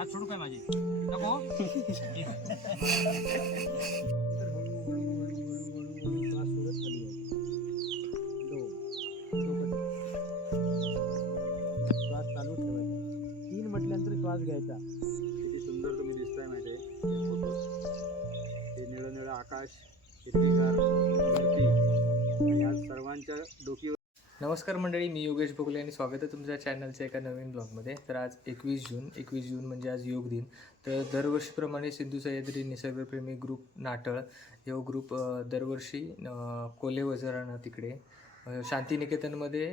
हात सोडू काय माझे नको. श्वास चालू ठेवायचा. 3 म्हटल्यानंतर श्वास घ्यायचा. किती सुंदर तुम्ही दिसताय माहिती आहे फोटो. हे निळं निळं आकाश, हिरवीगार धरती आणि आज सर्वांच्या डोकीवर. नमस्कार मंडळी, मी योगेश भोगले आणि स्वागत आहे तुमच्या चॅनलच्या एका नवीन ब्लॉगमध्ये. तर आज 21 जून म्हणजे आज योग दिन. तर दरवर्षीप्रमाणे सिंधू सह्याद्री निसर्गप्रेमी ग्रुप नाटळ यो ग्रुप दरवर्षी कोले वजारानं तिकडे शांतिनिकेतनमध्ये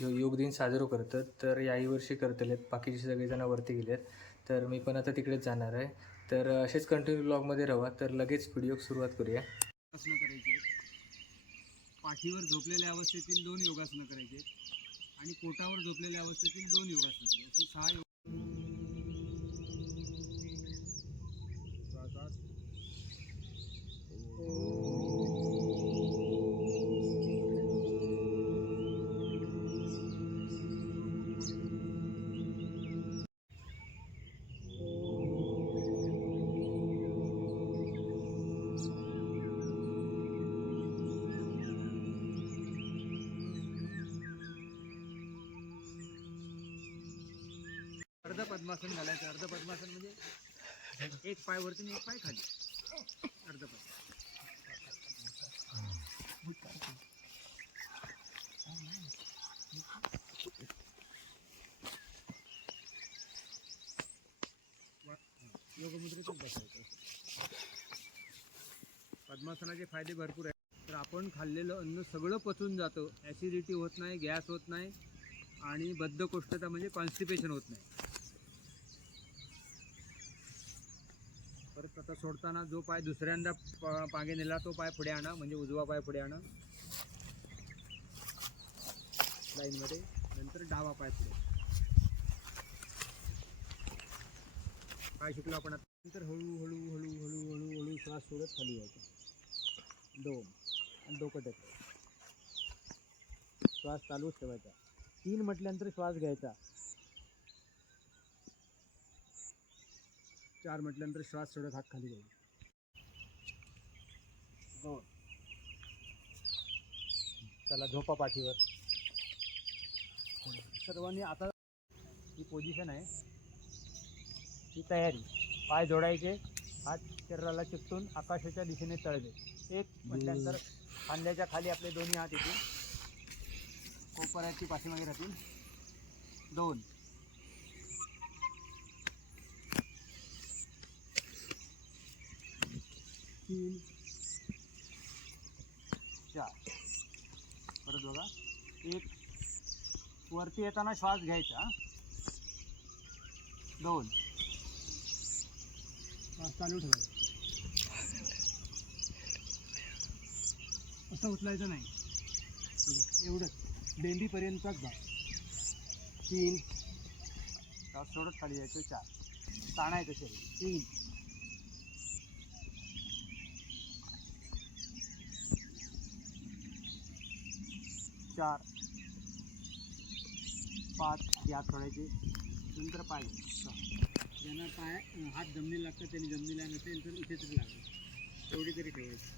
योग दिन साजरा करतात. तर याही वर्षी करतलेत, बाकीचे सगळेजण वरती गेलेत. तर मी पण आता तिकडेच जाणार आहे. तर असेच कंटिन्यू ब्लॉगमध्ये राहा. तर लगेच व्हिडिओ सुरुवात करूया. योगासनं करायचे. पाठीवर झोपलेल्या अवस्थेतील 2 योगासनं करायचे आणि पोटावर झोपलेल्या अवस्थेतील 2 योगासनं करायचे. अशी 6 योग. अर्ध पद्मासन घालायचं. अर्ध पद्मासन म्हणजे एक पाय वरती आणि एक पाय खाली. अर्ध पद्मासन. योगमुद्रेतच बसायचं. पद्मासनाचे फायदे भरपूर आहेत. तर आपण खाल्लेलं अन्न सगळं पचून जातं. ॲसिडिटी होत नाही, गॅस होत नाही आणि बद्धकोष्ठता म्हणजे कॉन्स्टिपेशन होत नाही. परत आता सोडताना जो पाय दुसऱ्यांदा पागे नेला तो पाय पुढे आणा, म्हणजे उजवा पाय पुढे आणा लाईनमध्ये. नंतर डावा पाय पुढे. काय शिकलो आपण आता? नंतर हळूहळू हळूहळू हळूहळू श्वास सोडत खाली यायचा. 2 आणि डोकं टेकायचं. श्वास चालूच ठेवायचा. 3 म्हटल्यानंतर श्वास घ्यायचा. 4 म्हटल्यानंतर श्वास सोडत हात खाली घ्यायचा. 2. चला झोपा पाठीवर. सर्वांनी आता ही पोझिशन आहे, ही तयारी. पाय जोडायचे, हात शरीराला चिकटून आकाशाच्या दिशेने तळवे. 1 म्हटल्यानंतर खांद्याच्या खाली आपले दोन्ही हात येतील, कोपऱ्याची पाठीमागे राहतील. 2. 3. 4. परत बघा. 1. वरती येताना श्वास घ्यायचा. 2. श्वास चालू ठेवायचा. असं उचलायचं नाही, एवढंच बेंबीपर्यंतच जा. 3. श्वास सोडत खाली यायचं. 4. ताणायचं शरीर. 3. 4. 5. हात सोडायचे. नंतर पाय. ज्यांना पाय हात जमिनीला लागतात त्यांनी जमिनीला नसेल तर इथेच लागेल, एवढी तरी ठेवायची.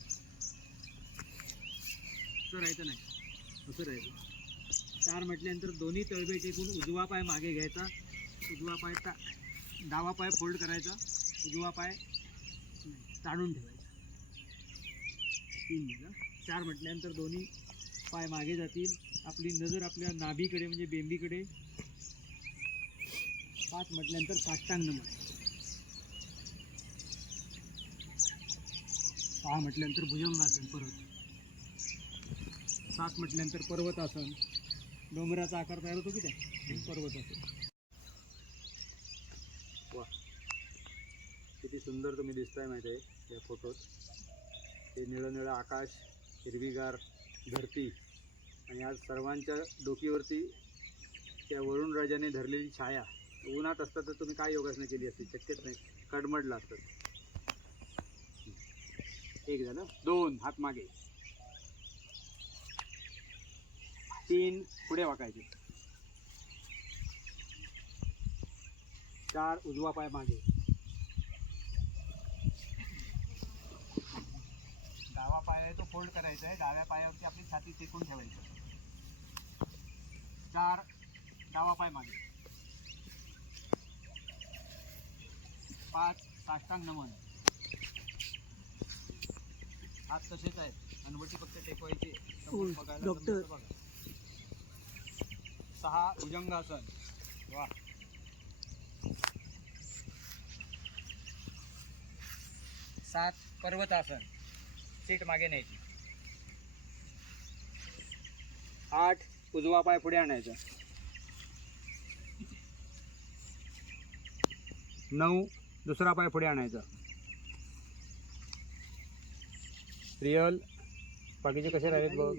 असं राहायचं नाही, असं राहायचं. 4 म्हटल्यानंतर दोन्ही तळवे टेकून उजवा पाय मागे घ्यायचा. उजवा पाय डावा पाय फोल्ड करायचा. उजवा पाय ताणून ठेवायचा. 3 झालं. 4 म्हटल्यानंतर दोन्ही पाय मागे जातील. आपली नजर आपल्या नाभीकडे म्हणजे बेंबीकडे. 5 म्हटल्यानंतर साष्टांग नमन. 6 म्हटल्यानंतर भुजंगासन परत. 7 म्हटल्यानंतर पर्वतासन. डोंगराचा आकार तयार होतो की त्या पर्वतासन. वा, किती सुंदर तुम्ही दिसताय माहिती आहे या फोटोत. हे निळं निळं आकाश, हिरवीगार धरती आणि आज सर्वांच्या डोकीवरती त्या वरुण राजाने धरलेली छाया. उन्हात असतात तर तुम्ही काय योगासनं केली असती? शक्यच नाही, कडमडला असतात. 1 झालं. 2 हात मागे. 3 पुढे वाकायचे. 4 उजवा पाय मागे, डावा पाय आहे तो फोल्ड करायचा आहे, डाव्या पायावरती आपली छाती टेकून ठेवायची. 4 डावा पाय मागे, 5 साष्टांग नमन, हात तसेच आहेत, हनुवटी फक्त टेकवायची, समोर बघायला जमलं तर बघा. 6 भुजंगासन, वा. 7 पर्वतासन, सीट मागे न्यायची. 8 उजवा पाय पुढे आणायचा. 9 दुसरा पाय पुढे आणायचा. रिअल बाकीचे कसे राहिलेत बघ.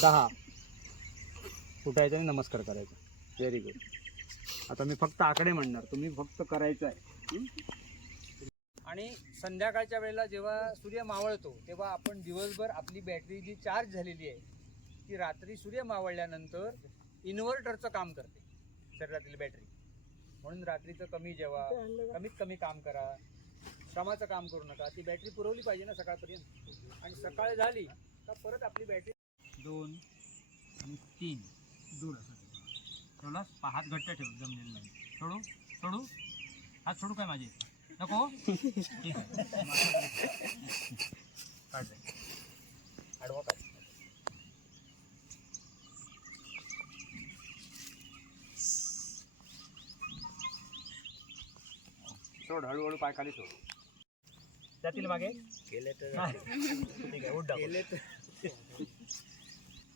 10 उठायचं आणि नमस्कार करायचा. Very good. आता मी फक्त आकडे म्हणणार, तुम्ही फक्त करायचं आहे. आणि संध्याकाळच्या वेळेला जेव्हा सूर्य मावळतो तेव्हा आपण दिवसभर आपली बॅटरी जी चार्ज झालेली आहे ती रात्री सूर्य मावळल्यानंतर इन्व्हर्टरचं काम करते शरीरातील बॅटरी. म्हणून रात्रीचं कमी जेवा, कमीत कमी काम करा, श्रमाचं काम करू नका. ती बॅटरी पुरवली पाहिजे ना सकाळपर्यंत. आणि सकाळ झाली का परत आपली बॅटरी 2 आणि 3 दूर असं ठेवलास. हात घट्ट ठेव, जमलेलं नाही. सोडू सोडू हात सोडू काय माझे नको. ठीक आहे, काढ आडवा काढ. सोड, हळूहळू पाय खाली सोड. जातील मागे गेले तर ठीक आहे, उठ गेले तर.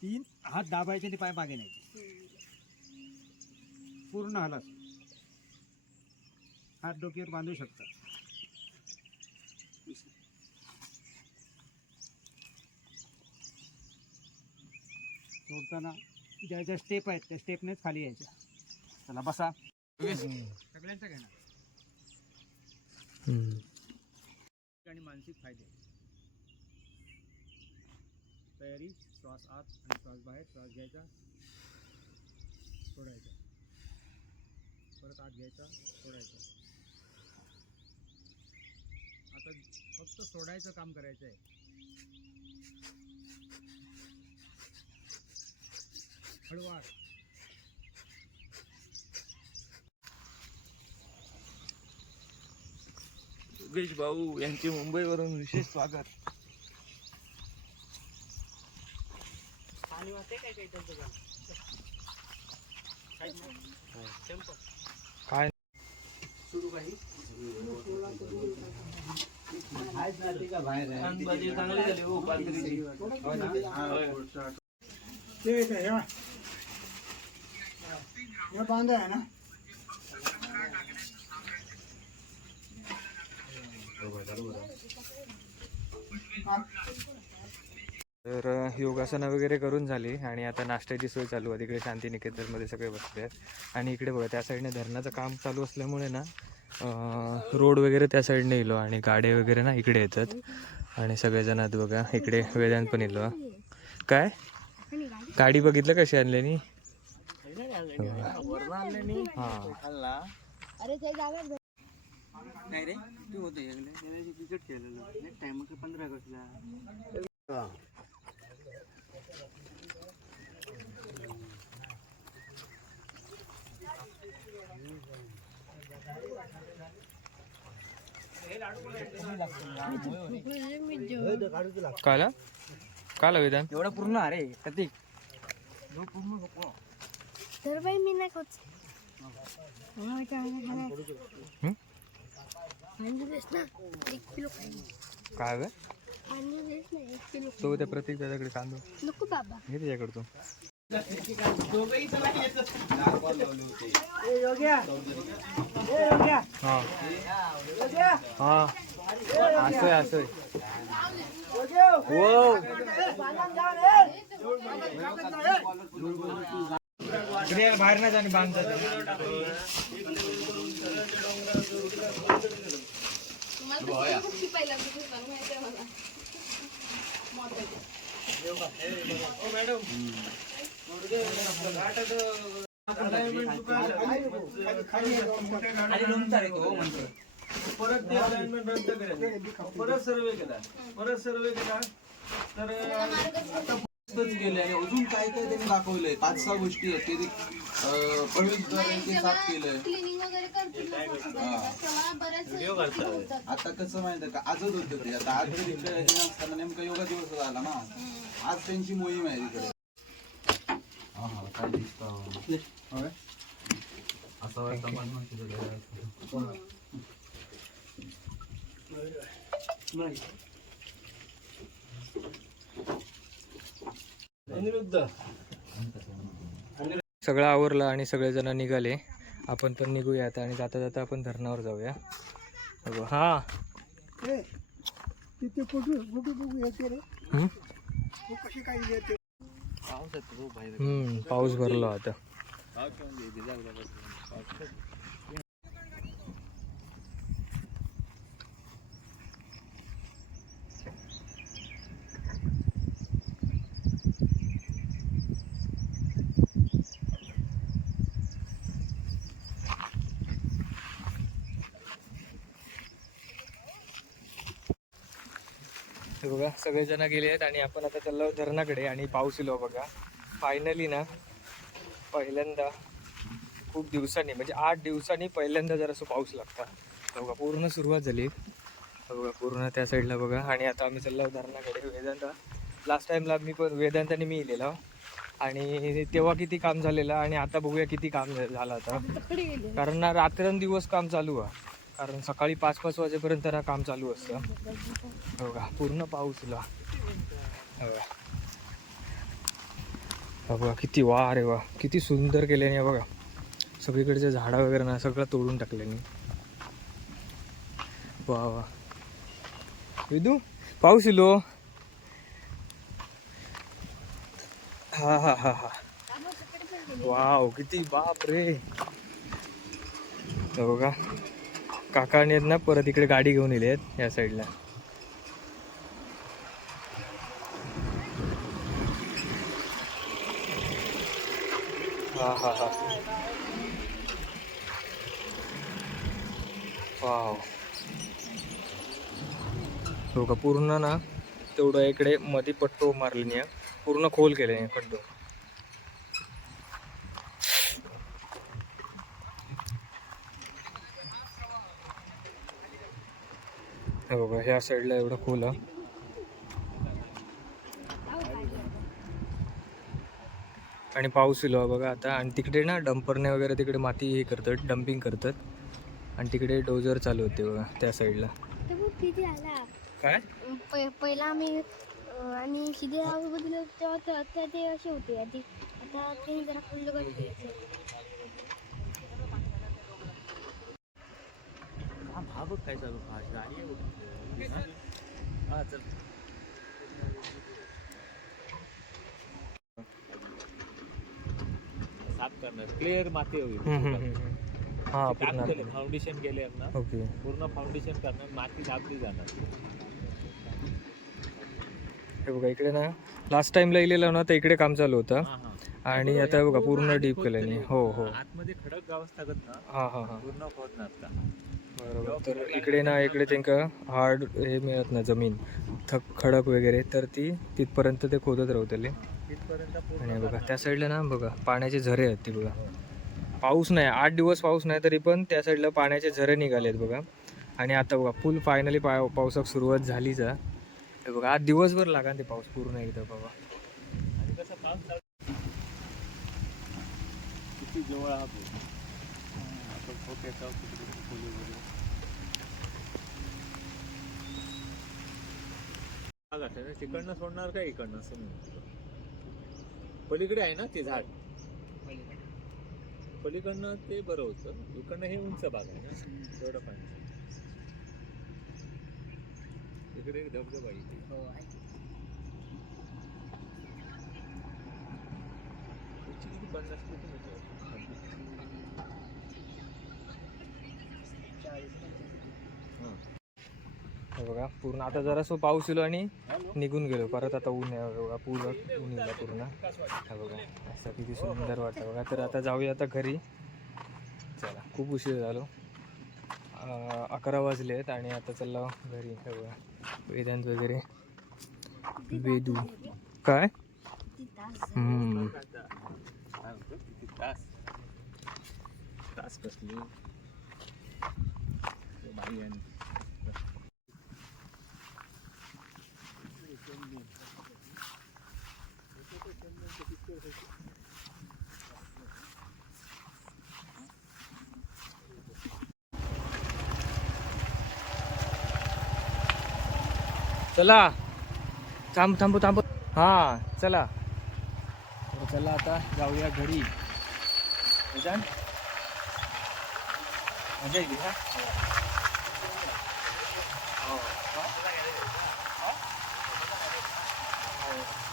3 हात दाबायचे आणि पाय मागे न्यायचे. पूर्ण हालत हात डोक्यावर बांधू शकता. सोडताना ज्या ज्या स्टेप आहेत त्या स्टेपनेच खाली यायच्या. चला बसा. सगळ्यांचा घेणार. आणि मानसिक फायदे. तयारी. श्वास आत आणि श्वास बाहेर. श्वास घ्यायचा, सोडायचा, परत आत घ्यायचा, सोडायचा. आता फक्त सोडायचं काम करायचं आहे. हळूवार. योगेश भाऊ यांचे मुंबईवरून विशेष स्वागत. आणि वाटते काय काय त्यांचं गाणं. काय सुरू काही भाजी चांगली झाली हो पालखीची. हो ना. हे बांध आहे ना. तर योगासनं वगैरे करून झाली आणि आता नाश्त्याची सोय चालू आहे. तिकडे शांतिनिकेतनमध्ये सगळे बसले आहेत आणि इकडे बघा त्या साईडने धरणाचं काम चालू असल्यामुळे ना रोड वगैरे त्या साईडने येलो आणि गाड्या वगैरे ना इकडे येतात आणि सगळेजण आहेत बघा. इकडे वेदांत पण येलो. काय गाडी बघितलं कशी आणल्यानी. हां नाही रे, तू होतं क्रिकेट खेळलेलं नेक्स्ट टाइम 15 ऑगस्टला. काला काला वेदांत एवढं पूर्ण अरे प्रतीक पूर्ण तर बाई मी नाही खात. काय ग किलो तो त्या प्रत्येक त्याच्याकडे कांदो नको बाबा. हे त्याच्याकडे तो हा हा असं असं बाहेर नाही जाणे बांधतात. परत ते अलाइनमेंट रद्द करायचं, परत सर्वे केला, तर गेले आणि अजून काय काय त्यांनी दाखवलंय. 5-6 गोष्टी आहेत ते प्रवेशद्वार ते साफ केलंय. क्लिनिंग वगैरे करतील ना तेव्हा बऱ्याच आता कसं माहितीये का, आजच होतं ते. आता आज जर इकडे असताना नेमका योगा दिवस झाला ना, आज त्यांची मोहीम आहे तिकडे. काय दिसतं असं वाटतं अनिरुद्ध सगळं आवरलं आणि सगळेजण निघाले. आपण पण निघूया आता आणि जाता जाता आपण धरणावर जाऊया. बघू. हा पाऊस भरला आता. हे बघा सगळेजण गेले आहेत आणि आपण आता चाललो धरणाकडे. आणि पाऊस येलो बघा फायनली ना. पहिल्यांदा खूप दिवसांनी म्हणजे 8 दिवसांनी पहिल्यांदा जरासं पाऊस लागता. बघा पूर्ण सुरुवात झाली बघा पूर्ण त्या साईडला बघा. आणि आता आम्ही चाललो धरणाकडे. वेदांता लास्ट टाइमला वेदांताने मी इलेला आणि तेव्हा किती काम झालेलं आणि आता बघूया किती काम झालं आता. कारण ना रात्रंदिवस काम चालू आहे. कारण सकाळी 5-5 वाजेपर्यंत ना काम चालू असतं. बघा पूर्ण पाऊसला बघा किती वाह रे वा, किती सुंदर केल्याने बघा. सगळीकडचे झाडं वगैरे ना सगळं तोडून टाकल्याने. वा वा विदू पाऊस इलो. हा हा हा हा वाव किती बाप रे. बघा काकाने आहेत ना परत इकडे गाडी घेऊन येले आहेत या साईडला. हा हा हा वाव हो का. पूर्ण ना तेवढं इकडे मध्ये पट्टो मारले पूर्ण खोल केले खड्डो. हे बघा ह्या साईडला एवढं खोल आहे. आणि पाऊस येलो बघा आता. आणि तिकडे ना डंपरने वगैरे तिकडे माती हे करतात डम्पिंग करतात. आणि तिकडे डोजर चालू होते बघा त्या साईडला. किती आला काय पहिला आम्ही आणि शिदे बघितलं तेव्हा ते असे होते आधी. आता ते जरा खुल्लं करते. काय चालू गाडी हा चल साफ करणार क्लिअर माती हवी. हा पूर्ण फाउंडेशन केले ना ओके. पूर्ण फाउंडेशन करणार माती दाबली जाणार. हे बघा इकडे ना लास्ट टाइमला इलेलं ना तर इकडे काम चालू होतं. आणि आता बघा पूर्ण डीप केल्याने. हो हो आतमध्ये खडक गावच टाकत ना. हा हा हा पूर्ण खोद ना आता. बरोबर. तर इकडे ना इकडे त्यांका हार्ड हे मिळत ना जमीन खडक वगैरे तर ती तिथपर्यंत ते खोदत राहतले. आणि बघा त्या साईडला ना बघा पाण्याचे झरे आहेत ती बघा. पाऊस नाही 8 दिवस पाऊस नाही तरी पण त्या साईडला पाण्याचे झरे निघालेत बघा. आणि आता बघा फुल फायनली पावसाक सुरुवात झालीच आहे. हे बघा आज दिवसभर लागा ते पाऊस पूर्ण एकदा बाबा. आणि कसं पाऊस किती जवळ आपण खोक्याचा तिकडनं सोडणार का इकडनं पलीकडे आहे ना ते झाड. पलीकडनं ते बरं होतं. इकडनं हे उंच बाग आहे ना तेवढं पाणी. इकडे एक धबधबा आहे. किती 50 किलोमीटर. बघा पूर्ण आता जरासं पाऊस येलो आणि निघून गेलो परत आता ऊन आहे बघा पूर्ण ऊन येईल पूर्ण हा बघा असं किती सुंदर वाटतं बघा. तर आता जाऊया आता घरी. चला खूप उशीर झालो 11 वाजले आहेत आणि आता चाललो घरी. हे बघा वेदांत वगैरे वेदू काय तास कसली चला थांबू हां चला. तर चला आता जाऊया घरी. वेदांत मजा येते हा. हो.